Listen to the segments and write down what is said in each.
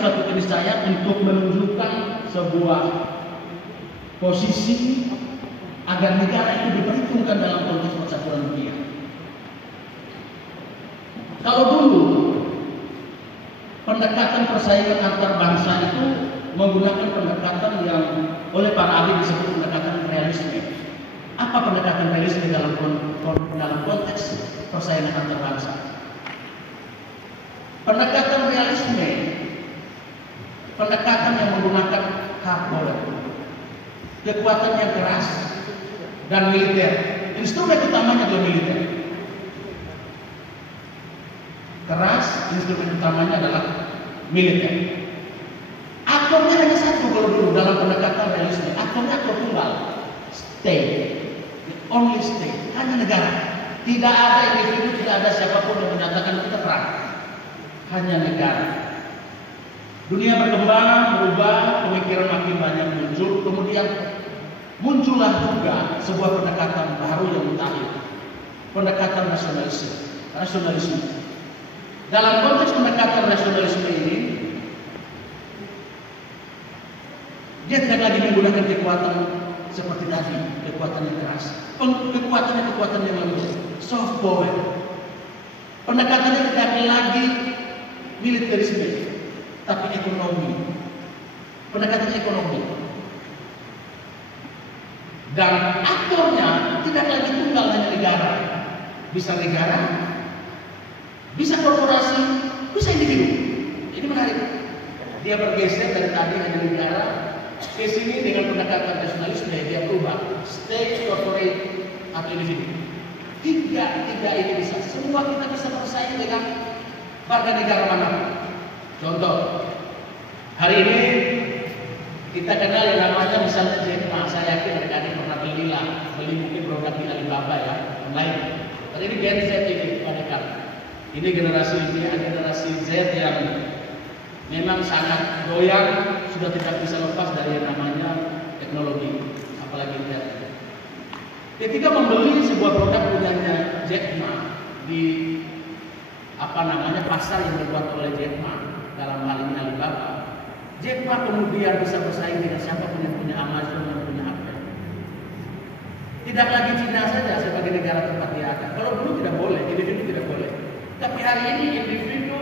suatu keniscayaan untuk menunjukkan sebuah posisi agar negara itu diperhitungkan dalam konteks persatuan dunia. Kalau dulu pendekatan persaingan antar bangsa itu menggunakan pendekatan yang oleh para ahli disebut pendekatan realisme. Apa pendekatan realisme dalam konteks persaingan antar bangsa? Pendekatan realisme, pendekatan yang menggunakan hard power, kekuatan yang keras dan militer. Instrumen utamanya adalah militer. Keras, instrumen utamanya adalah militer. Aktornya hanya satu kalau dulu dalam pendekatan realisme. Aktornya aktor tunggal, state, the only state, hanya negara. Tidak ada individu, tidak ada siapapun yang menyatakan kita perang. Hanya negara. Dunia berkembang, berubah, pemikiran makin banyak muncul, kemudian muncullah juga sebuah pendekatan baru yang mutakhir, pendekatan nasionalisme. Dalam konteks pendekatan nasionalisme ini, dia tidak lagi menggunakan kekuatan seperti tadi, kekuatan yang keras, kekuatan yang lembut, soft power. Pendekatannya tidak lagi militerisme, tapi ekonomi. Pendekatannya ekonomi. Dan aktornya tidak lagi tunggal hanya negara. Bisa negara, bisa korporasi, bisa individu. Ini menarik. Dia bergeser dari tadi hanya negara ke sini dengan pendekatan nasionalisme. Dia berubah state, corporate, atau individu. Tiga ini bisa. Semua kita bisa bersaing dengan warga negara mana. Contoh, hari ini kita kenal yang namanya misalnya Jack Ma. Saya yakin adik-adik pernah beli mungkin produk di Alibaba ya, online. Tapi ini Gen Z ini, adik-adik. Ini generasi Z yang memang sangat doyan, sudah tidak bisa lepas dari yang namanya teknologi, apalagi internet. Ketika membeli sebuah produk punyanya Jack Ma di pasar yang dibuat oleh Jack Ma, dalam hal ini Alibaba, Jack Ma kemudian bisa bersaing dengan siapapun yang punya Amazon, yang punya Apple. Tidak lagi Cina saja sebagai negara tempat dia ada. Kalau dulu tidak boleh, individu tidak boleh. Tapi hari ini individu,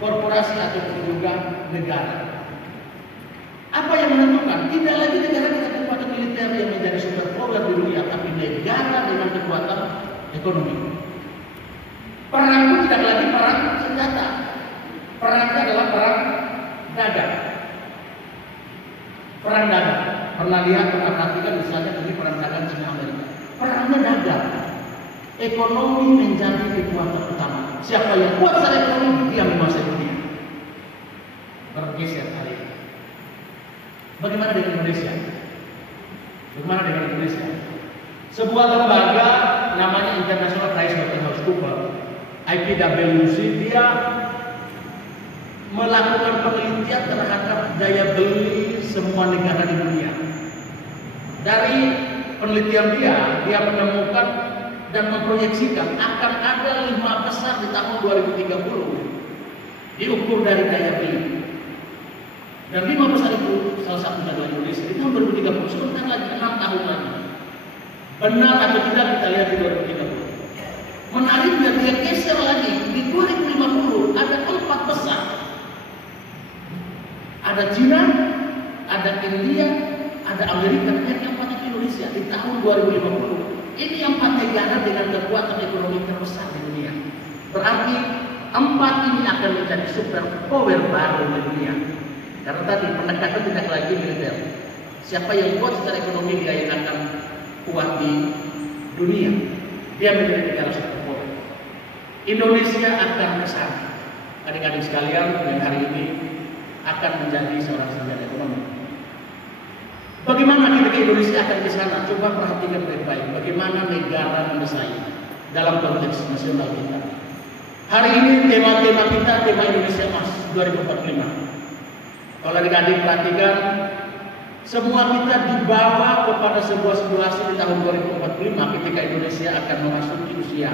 korporasi ataupun juga negara. Apa yang menentukan? Tidak lagi negara dengan kekuatan militer yang menjadi super power di dunia, tapi negara dengan kekuatan ekonomi. Perang itu tidak lagi perang senjata. Perangnya adalah perang dagang. Perang dagang. Pernah lihat, pernah perhatikan misalnya ini perang dagang Cina Amerika. Perangnya dagang. Ekonomi menjadi kekuatan utama. Siapa yang kuat secara ekonomi, dia menguasai dunia. Bergeser hari ini. Bagaimana dengan Indonesia? Bagaimana dengan Indonesia? Sebuah lembaga namanya International PricewaterhouseCoopers, IPWC, dia melakukan penelitian terhadap daya beli semua negara di dunia. Dari penelitian dia menemukan dan memproyeksikan akan ada 5 besar di tahun 2030 diukur dari daya beli. Dan 5 besar itu salah satu adalah Indonesia. Di tahun 2030 sebentar lagi, 6 tahun lagi. Benar atau tidak kita lihat di 2030. Menariknya dia geser lagi di 2050 ada 4 besar. Ada Cina, ada India, ada Amerika, dan yang 4 itu Indonesia di tahun 2050. Ini 4 negara dengan kekuatan ekonomi terbesar di dunia. Berarti 4 ini akan menjadi super power baru di dunia. Karena tadi pendekatan tidak lagi militer. Siapa yang kuat secara ekonomi, dia yang akan kuat di dunia. Dia menjadi negara super power. Indonesia akan ke sana. Adik-adik sekalian yang hari ini akan menjadi seorang sarjana ekonomi. Bagaimana ketika Indonesia akan ke sana? Coba perhatikan baik-baik. Bagaimana negara mendesain dalam konteks nasional kita. Hari ini tema-tema kita, tema Indonesia Emas 2045. Kalau adik-adik perhatikan, semua kita dibawa kepada sebuah situasi di tahun 2045 ketika Indonesia akan memasuki usia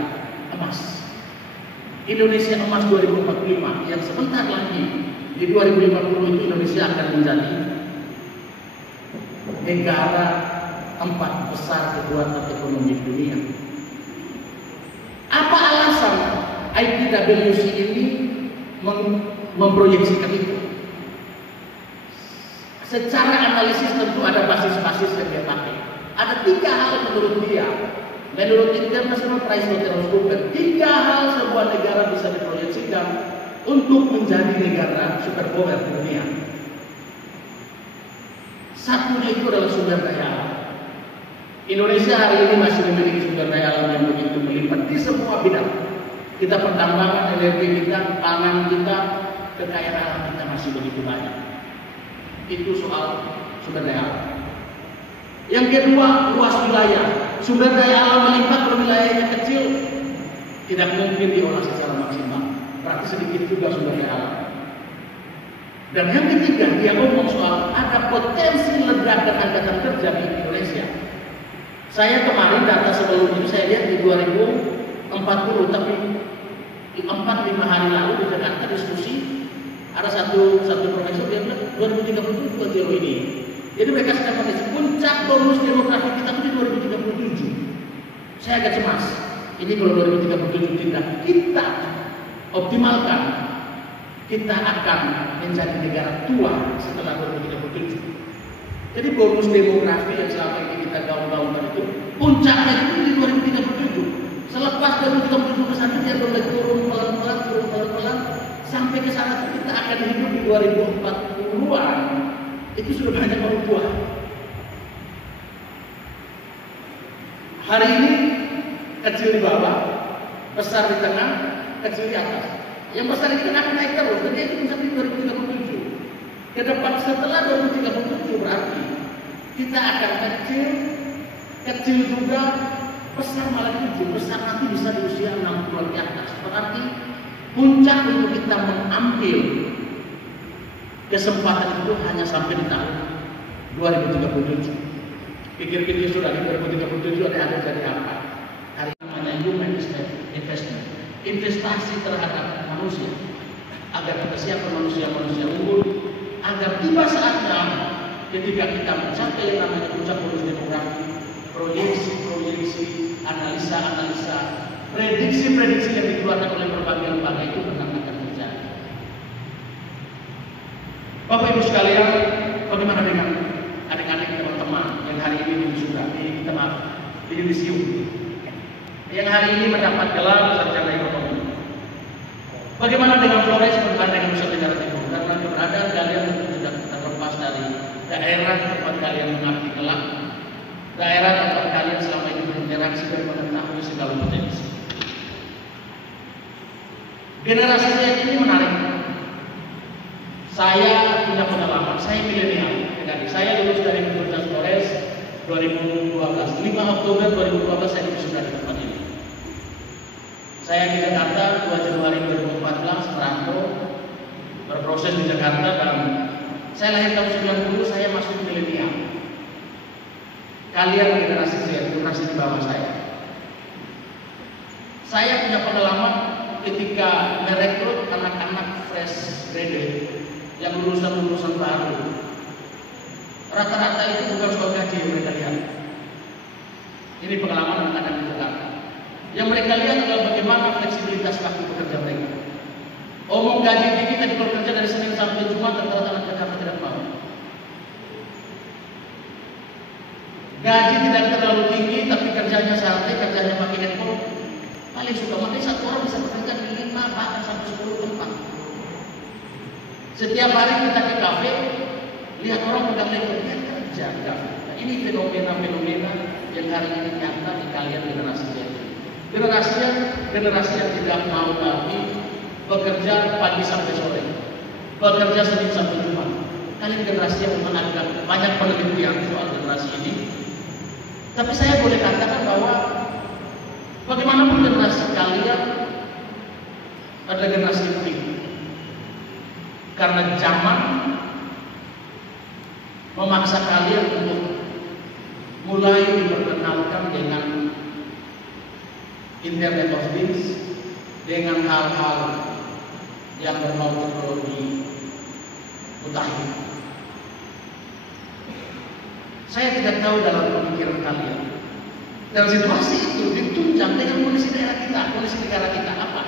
emas. Indonesia Emas 2045 yang sebentar lagi di 2050 itu Indonesia akan menjadi negara 4 besar kekuatan ekonomi dunia. Apa alasan IPWC ini memproyeksikan itu? Secara analisis tentu ada basis-basis yang dia pakai. Ada 3 hal menurut dia. Menurut International PricewaterhouseCoopers, 3 hal sebuah negara bisa diproyeksikan untuk menjadi negara superpower di dunia. Satunya itu adalah sumber daya alam. Indonesia hari ini masih memiliki sumber daya alam yang begitu melimpah di semua bidang. Kita pertambangan, energi kita, pangan kita, kekayaan alam kita masih begitu banyak. Itu soal sumber daya alam. Yang kedua, luas wilayah. Sumber daya alam melimpah kalau wilayahnya kecil, tidak mungkin diolah secara maksimal. Berarti sedikit juga sumber daya alam. Dan yang ketiga, dia ngomong soal ada potensi ledakan angkatan kerja di Indonesia. Saya kemarin data sebelum itu saya lihat di 2040, tapi 4-5 hari lalu di Jakarta diskusi ada satu profesor dia bilang 2037 zero ini. Jadi mereka sedang mengisi puncak bonus demografi kita itu di 2037. Saya agak cemas. Ini kalau 2037 tidak kita optimalkan, kita akan menjadi negara tua setelah 2037. Jadi bonus demografi yang selama ini kita gaung-gaungkan itu puncaknya itu di 2037. Selepas 2037 ke sana dia mulai turun pelan-pelan sampai ke sana kita akan hidup di 2040-an. Itu sudah banyak orang tua. Hari ini kecil di bawah, besar di tengah, kecil di atas. Yang besar itu akan naik terus, dan itu sampai 2037. Ke depan setelah 2037 berarti kita akan kecil juga, besar malah kecil, besar nanti bisa di usia 60 di atas. Berarti puncak untuk kita mengambil kesempatan itu hanya sampai di tahun 2037. Pikir-pikir sudah di 2037 ada jadi apa? Hari namanya human investment, investasi terhadap manusia, agar kita siapkan manusia-manusia unggul, agar tiba saatnya ketika kita mencapai yang namanya puncak bonus demografi, proyeksi, analisa, prediksi yang dikeluarkan oleh berbagai lembaga itu benar akan terjadi. Bapak Ibu sekalian, bagaimana dengan adik-adik teman-teman yang hari ini di Yudisium, yang hari ini mendapat gelar sarjana ekonomi? Bagaimana dengan Flores, bagaimana dengan Nusa Tenggara Timur? Karena keberadaan kalian tidak terlepas dari daerah tempat kalian mengabdi kelak, daerah tempat kalian selama ini berinteraksi dan mengetahui segala potensi. Generasi Z ini menarik. Saya punya pengalaman, saya milenial. Saya lulus dari Universitas Flores 2012. 5 Oktober 2012 saya sudah di tempat ini. Saya di Jakarta 2 Januari 2014 merantau, berproses di Jakarta, dan saya lahir tahun 90, saya masuk milenial. Kalian generasi Z, generasi di bawah saya. Saya punya pengalaman ketika merekrut anak-anak fresh graduate yang lulusan baru. Rata-rata itu bukan soal gaji yang mereka lihat. Ini pengalaman anak-anak di Jakarta. Yang mereka lihat adalah bagaimana fleksibilitas waktu bekerja mereka. Omong gaji tinggi tapi kalau kerja dari Senin sampai Jumat, rata-rata anak Jakarta tidak mau. Gaji tidak terlalu tinggi tapi kerjanya santai, kerjanya pakai handphone. Paling suka, makanya satu orang bisa bekerja di 5 bahkan sampai 10 tempat. Setiap hari kita ke kafe, lihat orang pegang laptop, dia kerja di kafe. Nah, ini fenomena-fenomena yang hari ini nyata di kalian generasi Z. Generasi yang tidak mau lagi bekerja pagi sampai sore, bekerja Senin sampai Jumat. Kalian generasi yang memang ada banyak penelitian soal generasi ini. Tapi saya boleh katakan bahwa bagaimanapun generasi kalian adalah generasi yang unik. Karena zaman memaksa kalian untuk mulai diperkenalkan dengan Internet of Things, dengan hal-hal yang berbau teknologi mutakhir. Saya tidak tahu dalam pemikiran kalian, dalam situasi itu ditunjang dengan kondisi daerah kita, kondisi negara kita apa?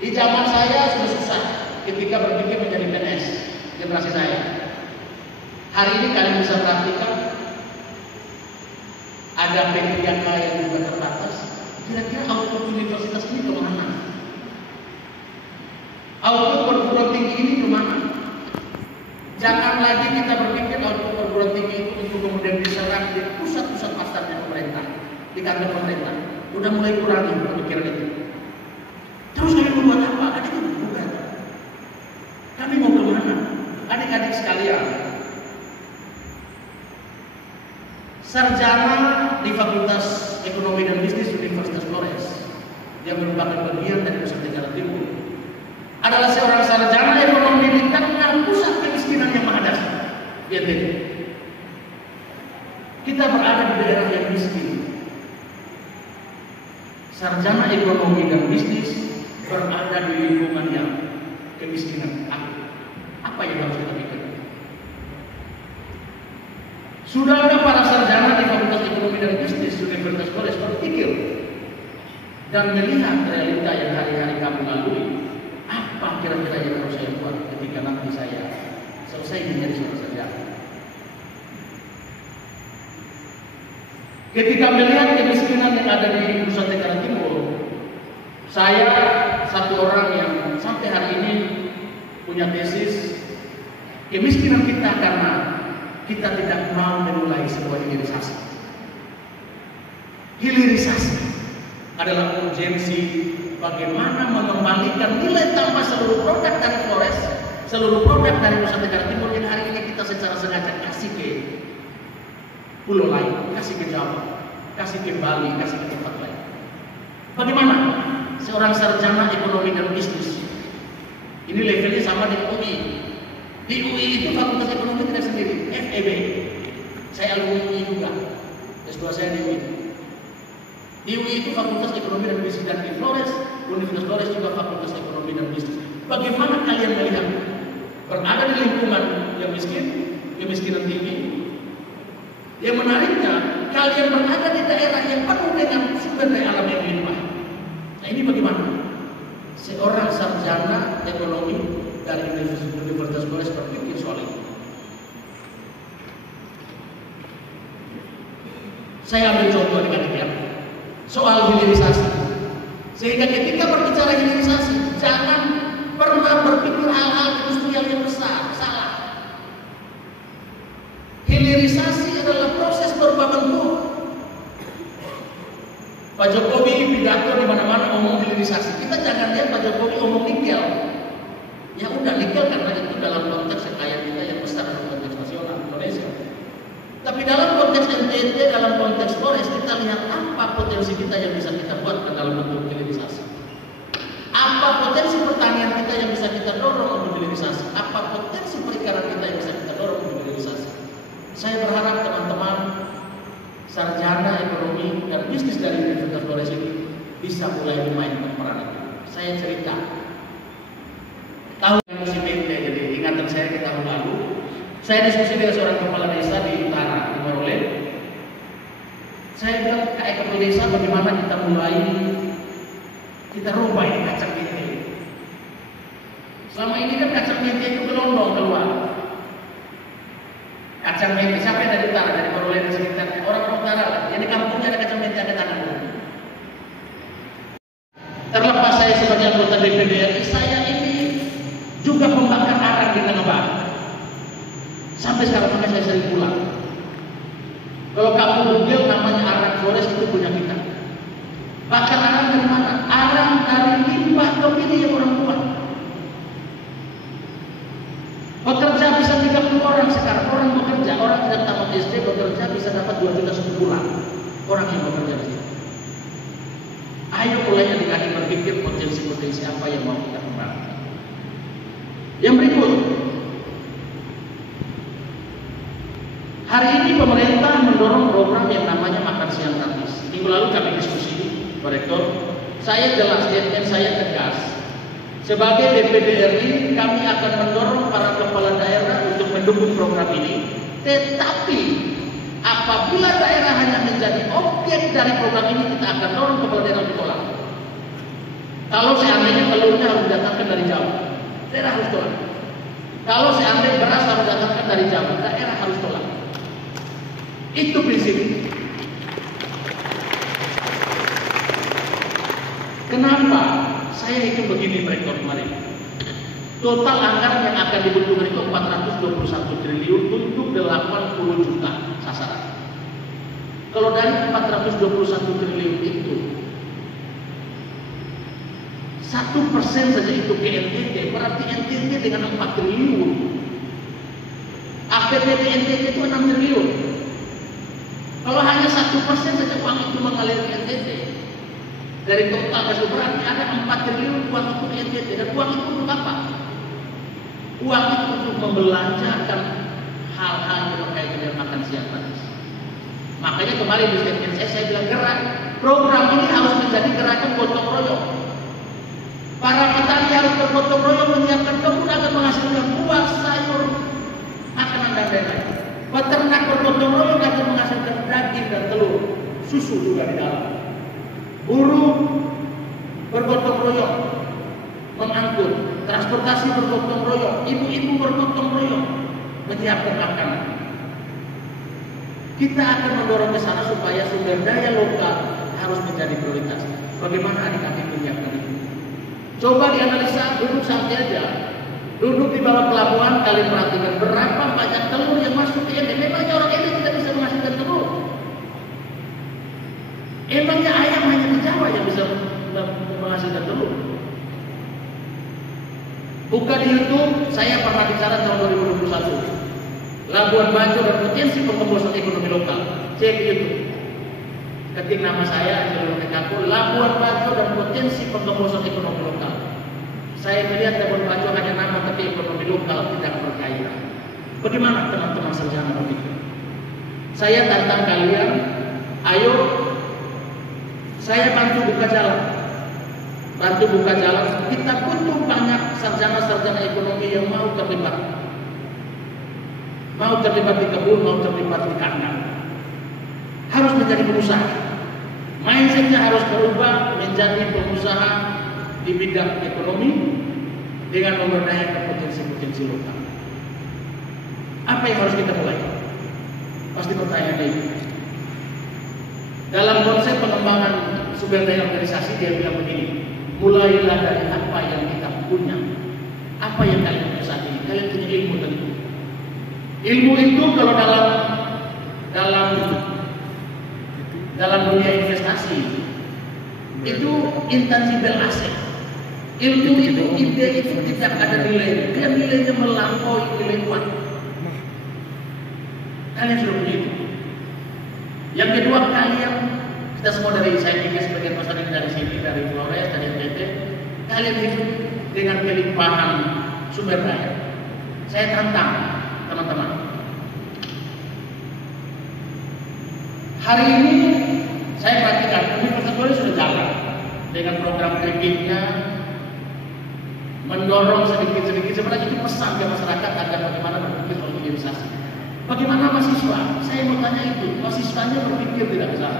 Di zaman saya sudah susah ketika berpikir menjadi PNS, generasi saya. Hari ini kalian bisa perhatikan ada P3K yang juga terbatas. Kira-kira output universitas ini kemana? Output perguruan tinggi ini kemana? Jangan lagi kita berpikir output perguruan tinggi itu untuk kemudian diserap di pusat-pusat pasarnya pemerintah, di kantor pemerintah. Udah mulai kurangi pemikiran itu. Terus kami mau buat apa? Kan itu bukan. Kami mau kemana? Adik-adik sekalian, sarjana di Fakultas Ekonomi dan Bisnis Universitas Flores yang merupakan bagian dari Nusa Tenggara Timur adalah seorang sarjana ekonomi di tengah pusat kemiskinan yang maha dasar. Kita berada di daerah yang miskin. Sarjana ekonomi dan bisnis berada di lingkungan yang kemiskinan. Apa yang harus kita pikirkan? Sudah ada para sarjana di Fakultas Ekonomi dan Bisnis Universitas Flores berpikir dan melihat realita yang hari-hari kamu lalui. Apa kira-kira yang harus saya buat ketika nanti saya selesai menjadi seorang sarjana? Ketika melihat kemiskinan yang ada di Nusa Tenggara Timur, saya satu orang yang sampai hari ini punya tesis kemiskinan kita karena kita tidak mau memulai sebuah hilirisasi. Hilirisasi adalah urgensi bagaimana mengembalikan nilai tambah seluruh produk dari Flores, seluruh produk dari Nusa Tenggara Timur yang hari ini kita secara sengaja kasih ke pulau lain, kasih ke Jawa, kasih ke Bali, kasih ke tempat lain. Bagaimana seorang sarjana ekonomi dan bisnis, ini levelnya sama dengan UI. Di UI itu Fakultas Ekonomi tidak sendiri, FEB. Saya alumni UI juga, S2 saya di UI. Di UI itu Fakultas Ekonomi dan Bisnis, dan di Flores, Universitas Flores juga Fakultas Ekonomi dan Bisnis. Bagaimana kalian melihat berada di lingkungan yang miskin, kemiskinan tinggi? Yang menariknya, kalian berada di daerah yang penuh dengan sumber daya alam yang limpah. Nah ini bagaimana? Seorang sarjana ekonomi dari Universitas Flores berpikir soal itu. Saya ambil contoh dengan ini, soal hilirisasi. Sehingga ketika berbicara hilirisasi, jangan pernah berpikir hal-hal industrial yang besar, salah. Hilirisasi adalah proses berbentuk. Pak Jokowi pidato di mana-mana ngomong hilirisasi. Kita jangan lihat Pak Jokowi ngomong nikel. Ya udah nikel karena itu dalam konteks kekayaan kita yang besar dalam konteks nasional Indonesia. Tapi dalam konteks NTT, dalam konteks Flores, kita lihat apa potensi kita yang bisa kita buat ke dalam bentuk hilirisasi. Apa potensi pertanian kita yang bisa kita dorong untuk hilirisasi? Apa potensi perikanan kita yang bisa kita dorong untuk hilirisasi? Saya berharap teman-teman sarjana ekonomi dan bisnis dari Universitas Flores ini bisa mulai memainkan peran itu. Saya cerita. Tahun musim BT, jadi ingatan saya ke tahun lalu, saya diskusi dengan seorang kepala desa di utara, di Marolen. Saya bilang, Kak kepala desa, bagaimana kita mulai, kita rubah ini kacang BT. Selama ini kan kacang BT itu gelondong keluar. Kacang BT, siapa yang dari utara, dari Marolen dan sekitarnya, orang utara lah. Jadi kampungnya ada kacang BT, ada tanah bumi. Terlepas saya sebagai anggota DPD RI, saya ini juga pembakar arang di Tanah Barat. Sampai sekarang makanya saya sering pulang. Kalau kamu Google namanya arang Flores itu punya kita. Bakar arang dari mana? Arang dari limbah kepini yang orang tua. Bekerja bisa 30 orang sekarang. Orang bekerja, orang tidak tamat SD bekerja bisa dapat 2 juta sebulan. Orang yang bekerja di sini. Ayo mulai adik-adik berpikir potensi-potensi apa yang mau kita kembangkan. Yang berikut, hari ini pemerintah mendorong program yang namanya makan siang gratis. Minggu lalu kami diskusi, Pak Rektor, saya jelas, statement saya tegas. Sebagai DPD RI, kami akan mendorong para kepala daerah untuk mendukung program ini. Tetapi apabila daerah hanya menjadi objek dari program ini, kita akan dorong kepala daerah untuk tolak. Kalau seandainya telurnya harus datangkan dari Jawa, daerah harus tolak. Kalau seandainya beras harus datangkan dari Jawa, daerah harus tolak. Itu prinsip. Kenapa? Saya hitung begini rekor kemarin. Total anggaran yang akan dibutuhkan itu 421 triliun untuk 80 juta sasaran. Kalau dari 421 triliun itu 1% saja itu ke NTT, berarti NTT dengan 4 triliun. APBD NTT itu 6 triliun. Kalau hanya 1% saja uang itu mengalir ke NTT, dari total itu berarti ada 4 triliun uang itu ke NTT. Dan uang itu untuk apa? Uang itu untuk membelanjakan hal-hal yang berkaitan dengan makan siang gratis. Makanya kemarin di statement saya bilang gerak. Program ini harus menjadi gerakan gotong royong. Para petani harus bergotong royong menyiapkan kebun agar menghasilkan buah, sayur, makanan dan lain-lain. Peternak bergotong royong agar menghasilkan daging dan telur, susu juga di dalam. Buruh bergotong royong mengangkut, transportasi bergotong royong, ibu-ibu bergotong royong menyiapkan makanan. Kita akan mendorong ke sana supaya sumber daya lokal harus menjadi prioritas. Bagaimana adik-adik menyiapkan itu? Coba dianalisa, duduk santai aja. Duduk di bawah pelabuhan, kalian perhatikan berapa banyak telur yang masuk ke NTT. Memangnya orang NTT tidak bisa menghasilkan telur? Emangnya ayam hanya di Jawa yang bisa menghasilkan telur? Buka di YouTube, saya pernah bicara tahun 2021. Labuan Bajo dan potensi penggembosan ekonomi lokal. Cek di YouTube. Ketik nama saya, Labuan Bajo dan potensi penggembosan ekonomi lokal. Saya melihat Labuan Bajo hanya nama, tapi ekonomi lokal tidak bergairah. Bagaimana teman-teman sarjana berpikir? Saya tantang kalian, ayo saya bantu buka jalan. Bantu buka jalan. Kita butuh banyak sarjana-sarjana ekonomi yang mau terlibat. Mau terlibat di kebun, mau terlibat di kandang. Harus menjadi pengusaha. Mindsetnya harus berubah menjadi pengusaha di bidang ekonomi dengan memberdayakan potensi-potensi lokal. Apa yang harus kita mulai? Pasti pertanyaan ini. Dalam konsep pengembangan sumber daya organisasi dia bilang begini, mulailah dari apa yang kita punya. Apa yang kalian punya saat ini? Kalian punya ilmu tentu. Ilmu itu kalau dalam dunia investasi itu intangible asset. Ilmu itu, ide itu tidak ada nilai. Dia nilainya melampaui nilai uang. Kalian sudah punya itu. Yang kedua, kalian, kita semua dari saya pikir sebagian besar dari sini, dari Flores, dari NTT, kalian hidup dengan kelimpahan sumber daya. Saya tantang teman-teman. Hari ini saya perhatikan Universitas sudah jalan dengan program kreditnya, mendorong sedikit-sedikit. Sebenarnya itu pesan ke masyarakat agar bagaimana berpikir soal hilirisasi. Bagaimana mahasiswa? Saya mau tanya itu. Mahasiswanya berpikir tidak besar.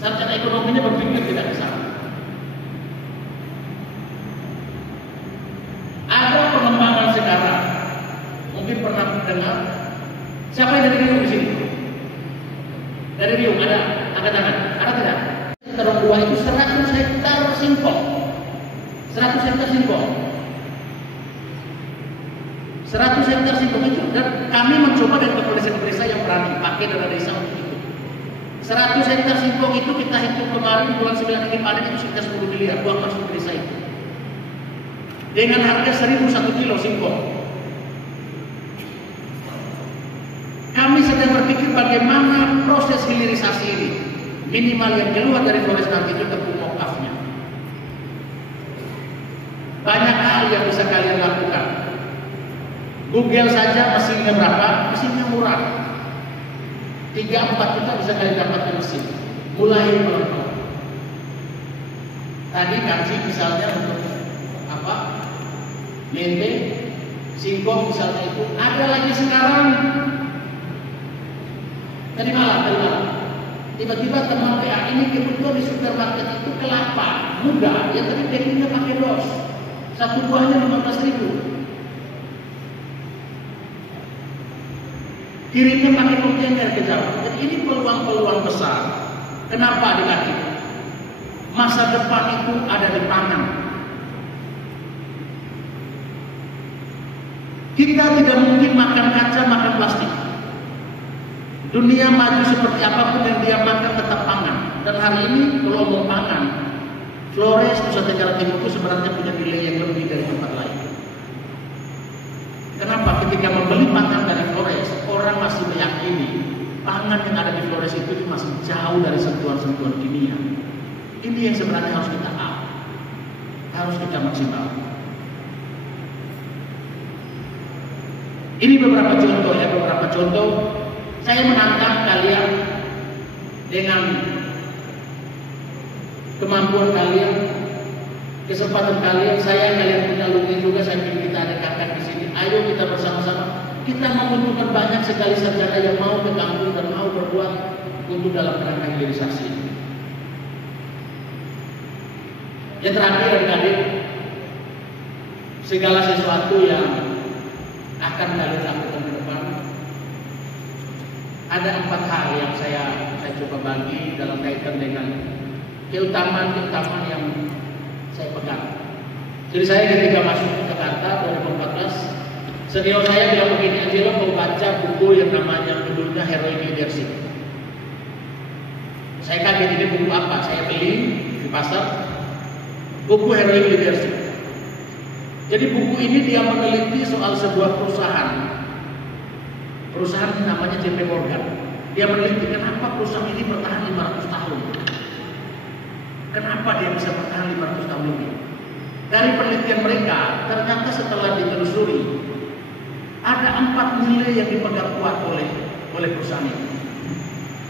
Sarjana ekonominya berpikir tidak besar. Ada pengembangan sekarang. Mungkin pernah dengar. Siapa yang dari Riau di sini? Dari Riau ada? Angkat tangan. Ada tidak? Terong buah itu 100 hektar singkong. 100 hektar singkong. 100 hektar singkong itu, dan kami mencoba dengan kepala desa yang berani pakai dana desa untuk itu. 100 hektar singkong itu kita hitung kemarin bulan 9 ini panen itu sekitar 10 miliar uang masuk ke desa itu. Dengan harga 1.001 kilo singkong. Kami sedang berpikir bagaimana proses hilirisasi ini minimal yang keluar dari Flores nanti itu terpukau-pukaunya. Banyak hal yang bisa kalian lakukan. Google saja mesinnya berapa? Mesinnya murah. 3-4 juta bisa kalian dapatkan mesin. Mulai pelan-pelan. Tadi kasih misalnya untuk apa? Mente, singkong misalnya itu. Ada lagi sekarang. Tadi malam. Tiba-tiba teman PA ini kebetulan di supermarket itu kelapa muda, yang tadi packingnya pakai dos. Satu buahnya 15.000. Kirimnya pakai kontainer ke Jawa. Jadi ini peluang-peluang besar. Kenapa adik-adik? Masa depan itu ada di tangan. Kita tidak mungkin makan kaca, makan plastik. Dunia maju seperti apapun yang dia makan tetap pangan. Dan hari ini kalau mau pangan, Flores, Nusa Tenggara Timur itu sebenarnya punya nilai yang lebih dari tempat lain. Kenapa? Ketika membeli pangan dari Flores, orang masih meyakini pangan yang ada di Flores itu masih jauh dari sentuhan-sentuhan dunia. Ini yang sebenarnya harus kita up, harus kita maksimal. Ini beberapa contoh ya, beberapa contoh. Saya menantang kalian dengan kemampuan kalian, kesempatan kalian. Kalian punya alumni juga. Saya ingin kita ada kakak di sini. Ayo kita bersama-sama. Kita membutuhkan banyak sekali sarjana yang mau ke kampung dan mau berbuat untuk dalam kerangka hilirisasi. Yang terakhir adik-adik, segala sesuatu yang akan kalian lakukan ke depan, ada 4 hal yang saya coba bagi dalam kaitan dengan keutamaan yang saya pegang. Jadi saya ketika masuk ke Jakarta 2014, senior saya bilang begini, Angelo mau baca buku yang namanya judulnya Heroic Leadership. Saya kaget, ini buku apa? Saya beli di pasar, buku Heroic Leadership. Jadi buku ini dia meneliti soal sebuah perusahaan namanya JP Morgan. Dia meneliti kenapa perusahaan ini bertahan 500 tahun. Kenapa dia bisa bertahan 500 tahun lebih? Dari penelitian mereka, ternyata setelah ditelusuri, ada 4 nilai yang dipegang kuat oleh perusahaan ini.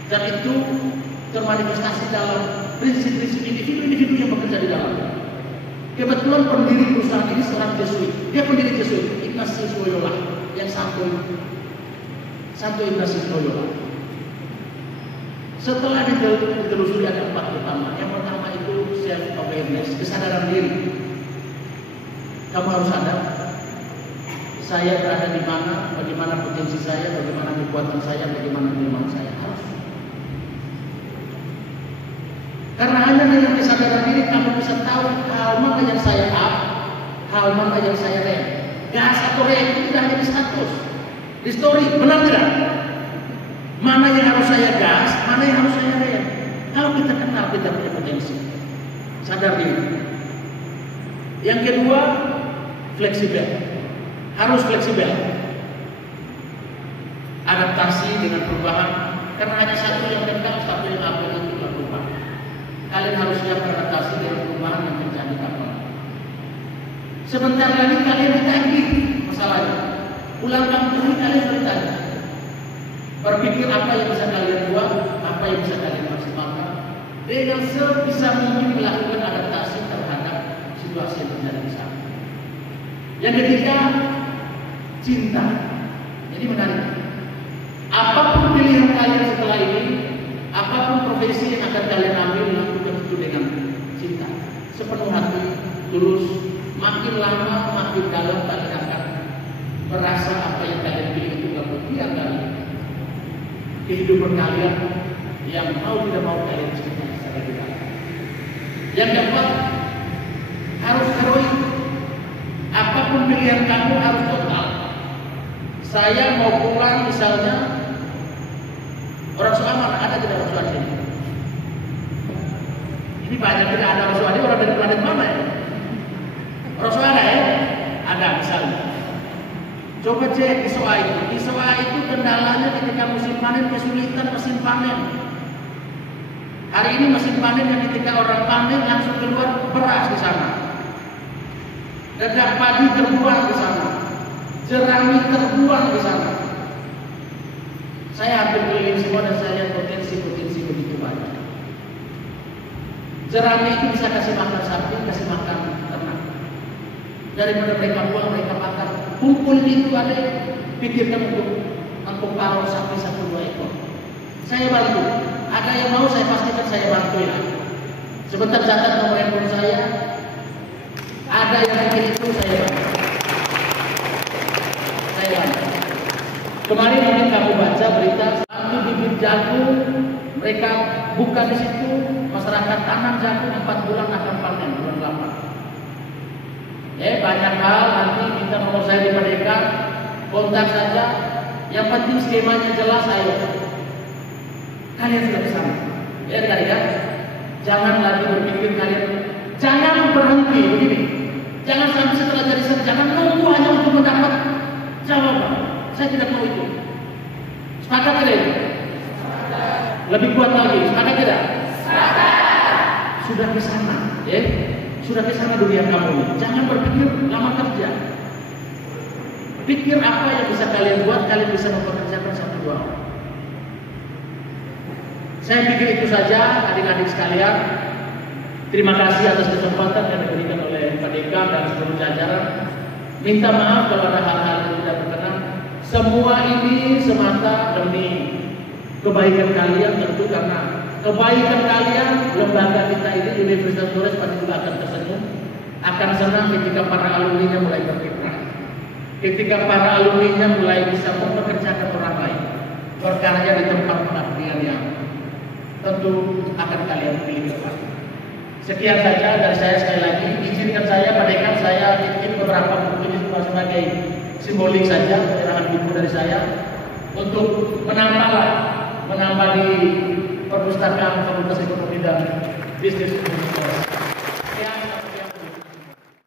Dan itu termanifestasi dalam prinsip-prinsip individu yang bekerja di dalamnya. Kebetulan pendiri perusahaan ini seorang Jesuit. Dia pendiri Jesuit, Ignatius Loyola, yang Santo Ignatius Loyola. Setelah ditelusuri ada 4 utama. Yang pertama itu self awareness, kesadaran diri. Kamu harus sadar, saya berada di mana, bagaimana potensi saya, bagaimana kekuatan saya, bagaimana kelemahan saya. Harus. Karena hanya dengan kesadaran diri kamu bisa tahu hal mana yang saya up, hal mana yang saya rem. Gas atau rem itu tidak hanya di status, di story, benar tidak? Mana yang harus saya gas, mana yang harus saya rem. Kalau kita kenal kita punya potensi, sadar diri. Yang kedua, fleksibel. Harus fleksibel. Adaptasi dengan perubahan. Karena hanya satu yang kekal, satu yang abadi itu berubah. Kalian harus siap beradaptasi dengan perubahan yang terjadi kapan. Sebentar lagi kalian ditagih masalahnya. Pulang kampung ini kalian bertanya. Berpikir apa yang bisa kalian buat, apa yang bisa kalian maksimalkan. Dengan sebisa mungkin melakukan adaptasi terhadap situasi yang terjadi di sana. Yang ketiga, cinta. Jadi menarik. Apapun pilihan kalian setelah ini, apapun profesi yang akan kalian ambil, lakukan itu dengan cinta, sepenuh hati, tulus. Makin lama, makin dalam kalian akan merasa apa yang kalian pilih itu bagian dari kehidupan kalian yang mau tidak mau kalian cintai secara tidak. Yang keempat, harus heroik. Apapun pilihan kamu harus total. Saya mau pulang misalnya, orang Suaman ada tidak orang Suaman sini? Ini banyak tidak ada orang Suaman, orang dari planet mana ya? Orang Suaman ada ya? Ada misalnya. Coba cek di Soa itu. Di Soa itu kendalanya ketika musim panen kesulitan mesin panen. Hari ini mesin panen yang ketika orang panen langsung keluar beras di sana. Dedak padi terbuang di sana. Jerami terbuang di sana. Saya hampir keliling semua dan saya lihat potensi-potensi begitu banyak. Jerami itu bisa kasih makan sapi, kasih makan ternak. Daripada mereka buang, mereka makan. Kumpul itu ada, pikirkan untuk paruh sapi 1-2 ekor. Saya bantu. Ada yang mau, saya pastikan saya bantu ya. Sebentar catat nomor handphone saya. Ada yang pikir itu, saya bantu. Saya bantu. Kemarin mungkin kamu baca berita satu bibit jagung, mereka buka di situ, masyarakat tanam jagung 4 bulan akan panen bulan 8. Banyak hal, nanti minta nomor saya di Merdeka, kontak saja. Yang penting skemanya jelas, ayo. Kalian sudah bersama. Ya kan? Jangan lagi berpikir kalian, jangan berhenti begini. Jangan sampai setelah jadi jangan nunggu hanya untuk mendapat jawaban. Saya tidak mau itu. Sepakat tidak? Lebih kuat lagi. Sepakat tidak? Sudah ke sana, ya. Sudah ke sana dunia kamu. Jangan berpikir lama kerja. Pikir apa yang bisa kalian buat, kalian bisa mempekerjakan 1-2 orang. Saya pikir itu saja, adik-adik sekalian. Terima kasih atas kesempatan yang diberikan oleh Pak Dekan dan seluruh jajaran. Minta maaf kalau ada hal-hal yang tidak berkenan. Semua ini semata demi kebaikan kalian, tentu karena kebaikan kalian, lembaga kita ini Universitas Flores pasti juga akan tersenyum, akan senang ketika para alumninya mulai berkiprah, ketika para alumninya mulai bisa mempekerjakan orang lain, berkarya di tempat pengabdian yang tentu akan kalian pilih depan. Sekian saja dari saya. Sekali lagi izinkan saya Pak Dekan, saya titip beberapa buku ini sebagai simbolik saja, penyerahan buku dari saya untuk menambah di perpustakaan Fakultas Ekonomi dan Bisnis Universitas.